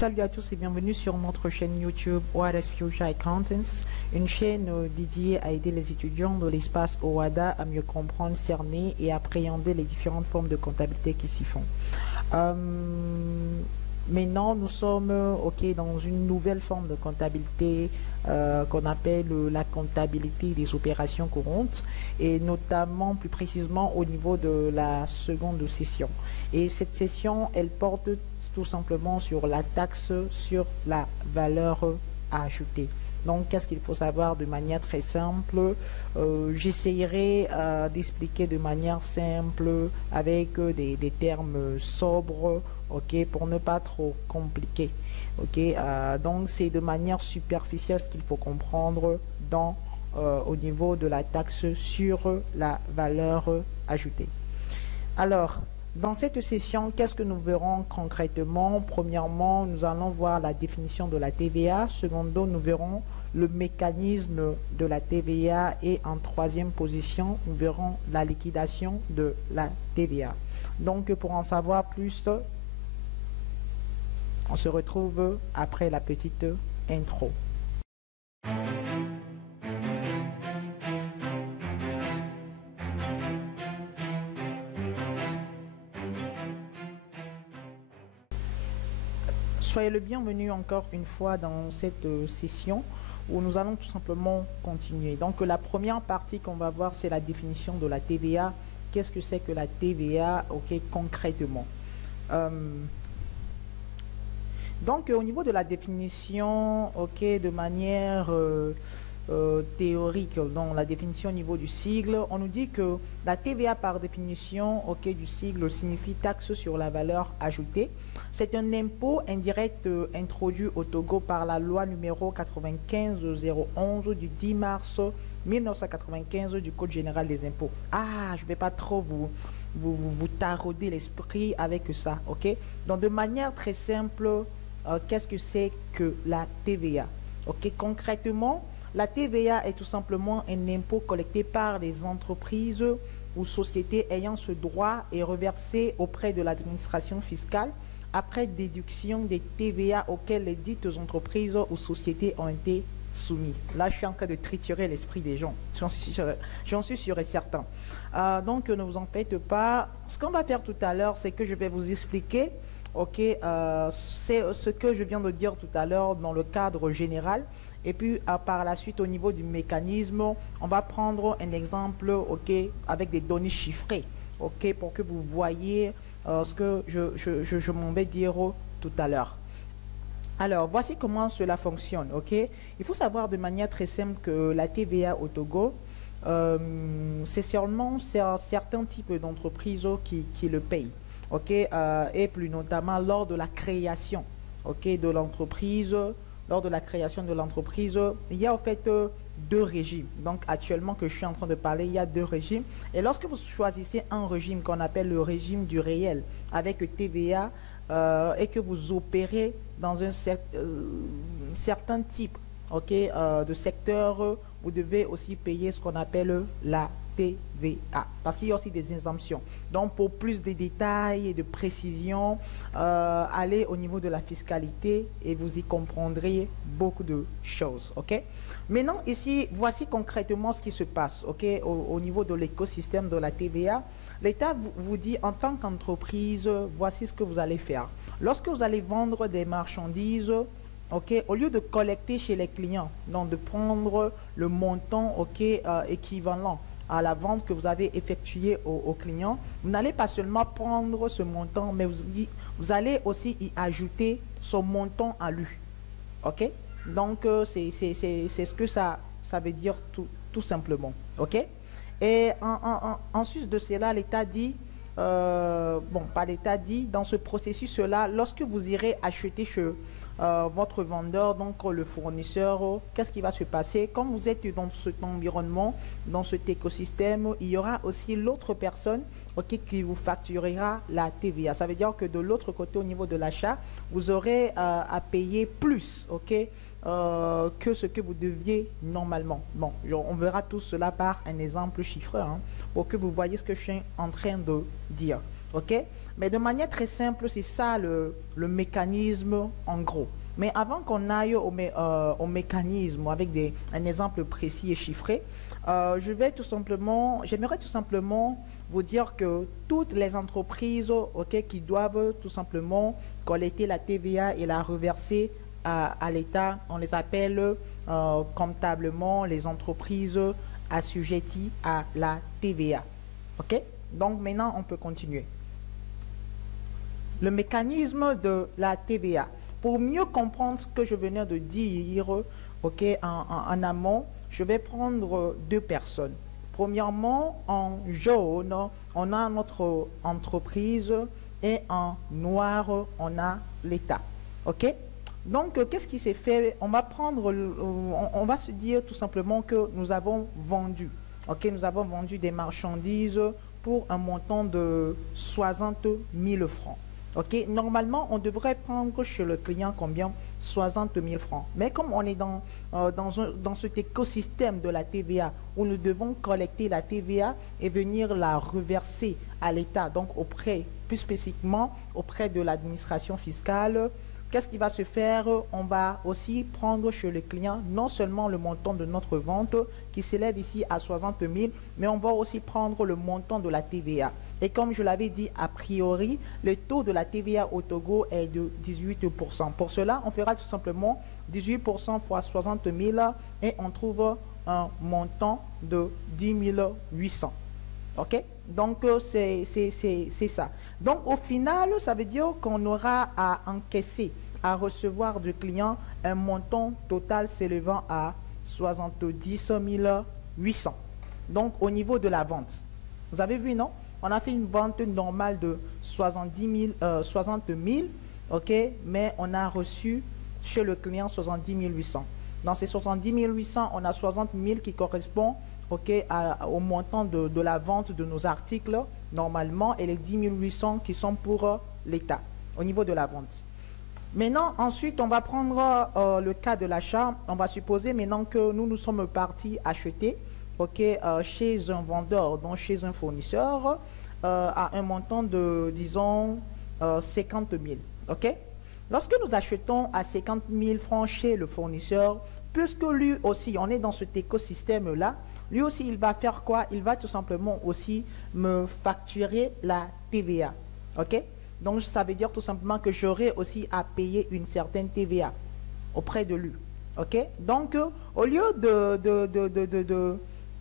Salut à tous et bienvenue sur notre chaîne YouTube OADA Future Accountants, une chaîne dédiée à aider les étudiants de l'espace OADA à mieux comprendre, cerner et appréhender les différentes formes de comptabilité qui s'y font. Maintenant, nous sommes dans une nouvelle forme de comptabilité qu'on appelle la comptabilité des opérations courantes et notamment plus précisément au niveau de la seconde session. Et cette session, elle porte tout simplement sur la taxe sur la valeur ajoutée. Donc, qu'est-ce qu'il faut savoir de manière très simple? J'essayerai d'expliquer de manière simple avec des termes sobres, pour ne pas trop compliquer. Donc, c'est de manière superficielle ce qu'il faut comprendre au niveau de la taxe sur la valeur ajoutée. Alors, dans cette session, qu'est-ce que nous verrons concrètement? Premièrement, nous allons voir la définition de la TVA. Secondo, nous verrons le mécanisme de la TVA. Et en troisième position, nous verrons la liquidation de la TVA. Donc, pour en savoir plus, on se retrouve après la petite intro. Soyez le bienvenu encore une fois dans cette session où nous allons tout simplement continuer. Donc la première partie qu'on va voir, c'est la définition de la TVA. Qu'est-ce que c'est que la TVA concrètement? Donc au niveau de la définition, de manière théorique, donc la définition au niveau du sigle, on nous dit que la TVA par définition du sigle signifie taxe sur la valeur ajoutée. C'est un impôt indirect introduit au Togo par la loi numéro 95-011 du 10 mars 1995 du Code général des impôts. Ah, je ne vais pas trop vous tarauder l'esprit avec ça, Donc de manière très simple, qu'est-ce que c'est que la TVA? Concrètement, la TVA est tout simplement un impôt collecté par les entreprises ou sociétés ayant ce droit et reversé auprès de l'administration fiscale après déduction des TVA auxquelles les dites entreprises ou sociétés ont été soumis. Là, je suis en train de triturer l'esprit des gens. J'en suis sûr et certain. Donc, ne vous en faites pas. Ce qu'on va faire tout à l'heure, c'est que je vais vous expliquer c'est ce que je viens de dire tout à l'heure dans le cadre général. Et puis, par la suite, au niveau du mécanisme, on va prendre un exemple avec des données chiffrées pour que vous voyez ce que je m'en vais dire tout à l'heure. Alors, voici comment cela fonctionne. Il faut savoir de manière très simple que la TVA au Togo, c'est seulement certains types d'entreprises qui le payent. Et plus notamment lors de la création de l'entreprise. Lors de la création de l'entreprise, il y a en fait deux régimes. Donc actuellement que je suis en train de parler, il y a deux régimes. Et lorsque vous choisissez un régime qu'on appelle le régime du réel avec TVA et que vous opérez dans un certain type de secteur, vous devez aussi payer ce qu'on appelle la TVA, parce qu'il y a aussi des exemptions. Donc pour plus de détails et de précision, allez au niveau de la fiscalité et vous y comprendrez beaucoup de choses. Maintenant ici, voici concrètement ce qui se passe au niveau de l'écosystème de la TVA. L'État vous dit en tant qu'entreprise, voici ce que vous allez faire. Lorsque vous allez vendre des marchandises, au lieu de collecter chez les clients, donc de prendre le montant équivalent à la vente que vous avez effectuée au client, vous n'allez pas seulement prendre ce montant, mais vous allez aussi y ajouter son montant à lui. Donc, c'est ce que ça veut dire tout simplement. Et en sus de cela, l'État dit, pas l'État dit, dans ce processus-là, lorsque vous irez acheter chez votre vendeur, donc le fournisseur, qu'est-ce qui va se passer? Comme vous êtes dans cet environnement, dans cet écosystème, il y aura aussi l'autre personne qui vous facturera la TVA. Ça veut dire que de l'autre côté, au niveau de l'achat, vous aurez à payer plus que ce que vous deviez normalement. Bon, on verra tout cela par un exemple chiffré pour que vous voyez ce que je suis en train de dire. OK? Mais de manière très simple, c'est ça le mécanisme en gros. Mais avant qu'on aille au mécanisme avec un exemple précis et chiffré, j'aimerais tout simplement vous dire que toutes les entreprises, OK, qui doivent tout simplement collecter la TVA et la reverser à l'État, on les appelle comptablement les entreprises assujetties à la TVA. OK? Donc maintenant, on peut continuer. Le mécanisme de la TVA. Pour mieux comprendre ce que je venais de dire, OK, en amont, je vais prendre deux personnes. Premièrement, en jaune, on a notre entreprise et en noir, on a l'État. OK? Donc, qu'est-ce qui s'est fait? On va se dire tout simplement que nous avons vendu. OK? Nous avons vendu des marchandises pour un montant de 60 000 francs. OK? Normalement, on devrait prendre chez le client combien? 60 000 francs. Mais comme on est dans cet écosystème de la TVA où nous devons collecter la TVA et venir la reverser à l'État, donc plus spécifiquement auprès de l'administration fiscale, qu'est-ce qui va se faire? On va aussi prendre chez le client non seulement le montant de notre vente qui s'élève ici à 60 000, mais on va aussi prendre le montant de la TVA. Et comme je l'avais dit a priori, le taux de la TVA au Togo est de 18%. Pour cela, on fera tout simplement 18% fois 60 000 et on trouve un montant de 10 800. OK? Donc, c'est ça. Donc, au final, ça veut dire qu'on aura à encaisser, à recevoir du client un montant total s'élevant à 70 800. Donc, au niveau de la vente. Vous avez vu, non? On a fait une vente normale de 60 000, OK? Mais on a reçu chez le client 70 800. Dans ces 70 800, on a 60 000 qui correspond, OK, au montant de la vente de nos articles normalement et les 10 800 qui sont pour l'État au niveau de la vente. Maintenant, ensuite, on va prendre le cas de l'achat. On va supposer maintenant que nous sommes partis acheter, OK, chez un vendeur, donc chez un fournisseur, à un montant de, disons, 50 000. OK? Lorsque nous achetons à 50 000 francs chez le fournisseur, puisque lui aussi, on est dans cet écosystème-là, lui aussi, il va faire quoi? Il va tout simplement aussi me facturer la TVA. OK? Donc, ça veut dire tout simplement que j'aurai aussi à payer une certaine TVA auprès de lui. OK? Donc, au lieu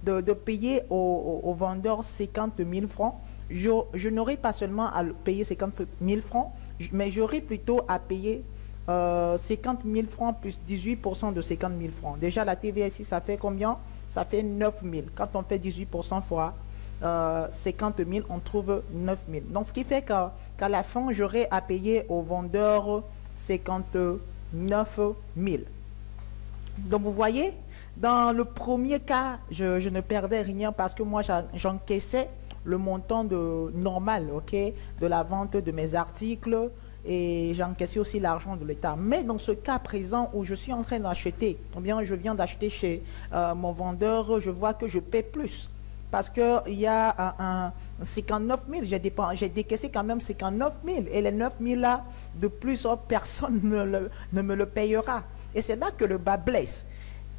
de payer au vendeur 50 000 francs, je n'aurai pas seulement à payer 50 000 francs, mais j'aurai plutôt à payer 50 000 francs plus 18% de 50 000 francs. Déjà, la TVA ici, ça fait combien? Ça fait 9 000. Quand on fait 18% fois 50 000, on trouve 9 000. Donc, ce qui fait qu'à la fin, j'aurai à payer au vendeur 59 000. Donc, vous voyez, dans le premier cas, je ne perdais rien parce que moi, j'encaissais le montant normal, OK, de la vente de mes articles et j'encaissais aussi l'argent de l'État. Mais dans ce cas présent où je suis en train d'acheter, ou bien je viens d'acheter chez mon vendeur, je vois que je paie plus. Parce qu'il y a un 59 000, j'ai décaissé quand même 59 000. Et les 9 000 là, de plus, personne ne me le payera. Et c'est là que le bas blesse.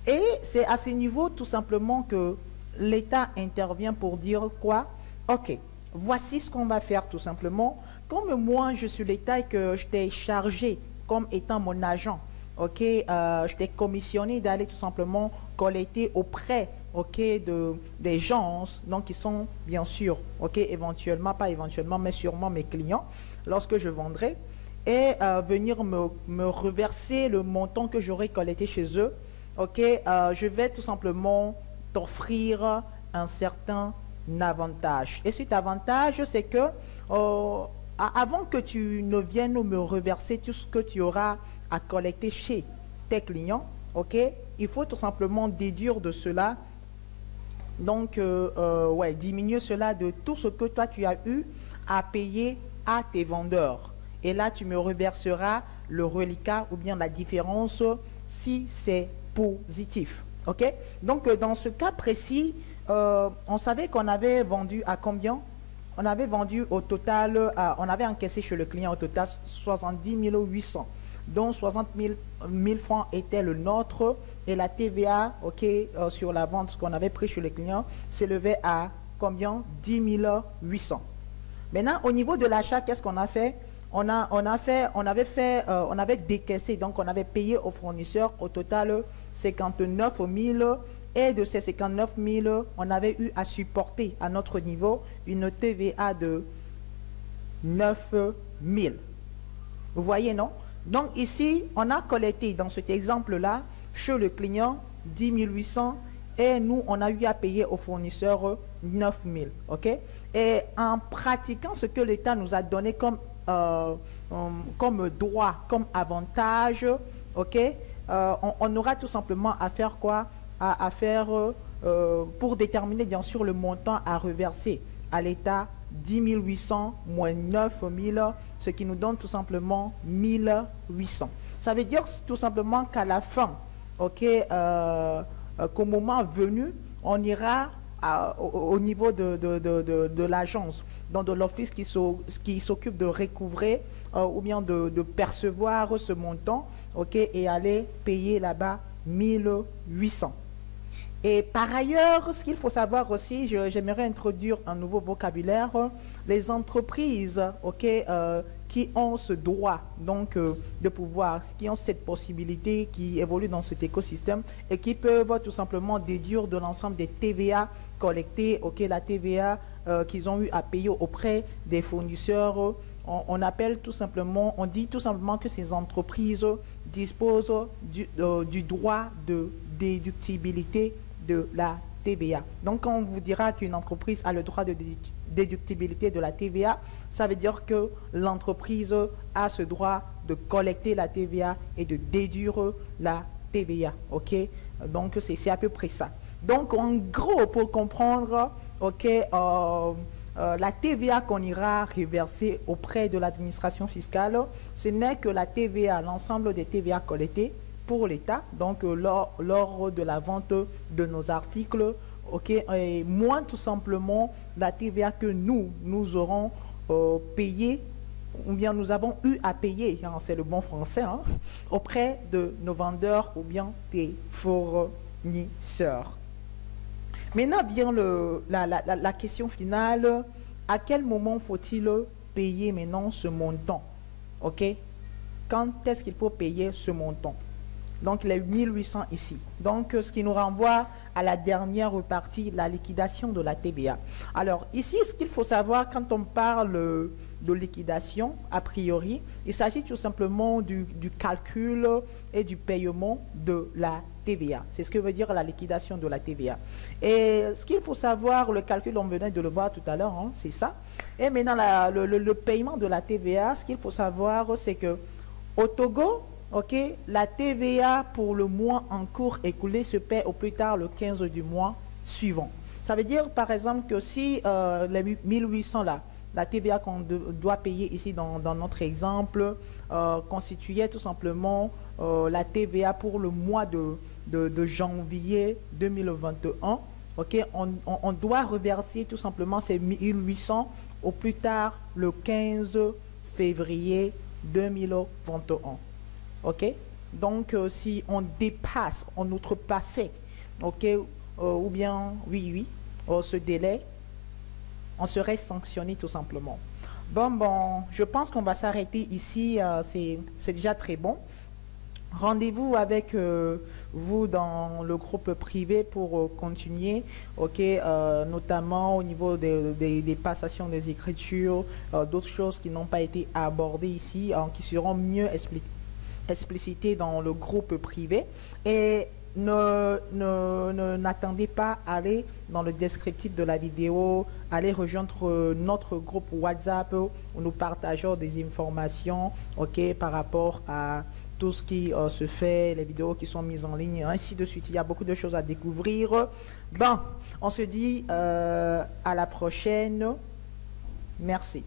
Et c'est à ce niveau tout simplement que l'État intervient pour dire quoi? OK, voici ce qu'on va faire tout simplement. Comme moi, je suis l'État et que je t'ai chargé comme étant mon agent, OK, je t'ai commissionné d'aller tout simplement collecter auprès, OK, des gens, donc qui sont bien sûr, OK, éventuellement, pas éventuellement, mais sûrement mes clients, lorsque je vendrai, et venir me reverser le montant que j'aurai collecté chez eux, OK, je vais tout simplement t'offrir un certain avantage. Et cet avantage, c'est que avant que tu ne viennes me reverser tout ce que tu auras à collecter chez tes clients, OK, il faut tout simplement déduire de cela, donc ouais, diminuer cela de tout ce que toi tu as eu à payer à tes vendeurs. Et là, tu me reverseras le reliquat ou bien la différence si c'est positif. OK? Donc, dans ce cas précis, on savait qu'on avait vendu à combien? on avait vendu au total, on avait encaissé chez le client au total 70 800, dont 60 000 francs étaient le nôtre, et la TVA, ok, sur la vente, ce qu'on avait pris chez le client, s'élevait à combien? 10 800. Maintenant, au niveau de l'achat, qu'est-ce qu'on a fait? On avait décaissé, donc on avait payé aux fournisseurs au total 59 000, et de ces 59 000, on avait eu à supporter à notre niveau une TVA de 9 000. Vous voyez, non? Donc ici, on a collecté dans cet exemple-là, chez le client, 10 800, et nous, on a eu à payer aux fournisseurs 9 000. OK? Et en pratiquant ce que l'État nous a donné comme droit, comme avantage, ok, on aura tout simplement à faire quoi? À faire pour déterminer bien sûr le montant à reverser à l'État, 10 800 moins 9 000, ce qui nous donne tout simplement 1 800. Ça veut dire tout simplement qu'à la fin, ok, qu'au moment venu, on ira au niveau de l'agence, donc de l'office qui s'occupe de recouvrer ou bien de percevoir ce montant, ok, et aller payer là-bas 1 800. Et par ailleurs, ce qu'il faut savoir aussi, j'aimerais introduire un nouveau vocabulaire, les entreprises, ok, qui ont ce droit donc de pouvoir, qui ont cette possibilité, qui évoluent dans cet écosystème et qui peuvent tout simplement déduire de l'ensemble des TVA collectées, ok, la TVA qu'ils ont eu à payer auprès des fournisseurs. On appelle tout simplement, on dit tout simplement que ces entreprises disposent du droit de déductibilité de la TVA. Donc, quand on vous dira qu'une entreprise a le droit de déductibilité de la TVA, ça veut dire que l'entreprise a ce droit de collecter la TVA et de déduire la TVA. Ok? Donc, c'est à peu près ça. Donc, en gros, pour comprendre, ok, la TVA qu'on ira reverser auprès de l'administration fiscale, ce n'est que la TVA, l'ensemble des TVA collectées pour l'État, donc lors de la vente de nos articles, ok, et moins tout simplement la TVA que nous aurons payé, ou bien nous avons eu à payer, hein, c'est le bon français, hein, auprès de nos vendeurs ou bien des fournisseurs. Maintenant vient la question finale, à quel moment faut-il payer maintenant ce montant? Ok? Quand est-ce qu'il faut payer ce montant? Donc les 1800 ici. Donc ce qui nous renvoie à la dernière partie, la liquidation de la TVA. Alors ici, ce qu'il faut savoir quand on parle de liquidation, a priori, il s'agit tout simplement du calcul et du paiement de la TVA. C'est ce que veut dire la liquidation de la TVA. Et ce qu'il faut savoir, le calcul, on venait de le voir tout à l'heure, hein, c'est ça. Et maintenant, le paiement de la TVA, ce qu'il faut savoir, c'est que au Togo, ok, la TVA pour le mois en cours écoulé se paie au plus tard le 15 du mois suivant. Ça veut dire par exemple que si les 1800 là, la TVA qu'on doit payer ici dans notre exemple constituait tout simplement la TVA pour le mois de janvier 2021, ok, on doit reverser tout simplement ces 1800 au plus tard le 15 février 2021. Ok, donc si on dépasse, on outrepassait, ok, ou bien oui, ce délai, on serait sanctionné tout simplement. Bon, je pense qu'on va s'arrêter ici, c'est déjà très bon. Rendez-vous avec vous dans le groupe privé pour continuer, ok, notamment au niveau des passations des écritures, d'autres choses qui n'ont pas été abordées ici, qui seront mieux explicitées dans le groupe privé. Et n'attendez pas à aller dans le descriptif de la vidéo, allez rejoindre notre groupe WhatsApp où nous partageons des informations, ok, par rapport à tout ce qui se fait, les vidéos qui sont mises en ligne, ainsi de suite. Il y a beaucoup de choses à découvrir. Bon, on se dit à la prochaine. Merci.